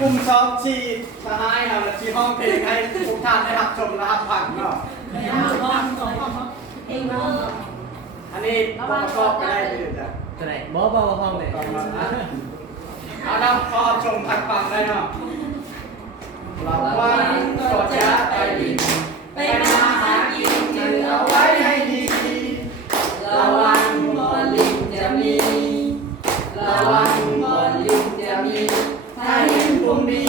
กลุ่มซ้อมชีสหายครับชีห้องเพลงให้ทุกท่านได้รับชมและรับฟังเนาะอันนี้ประกอบกันได้เลยจ้ะ จะไหนบ่ห้องเลย เอาละขอชมทักฟังได้เนาะเราวันก็จะไปดินไปมาหากินจึงเอาไว้ให้ดีระวังบอลลิงจะมีระวังบอลลิงจะมีถ้าเห็นผมดี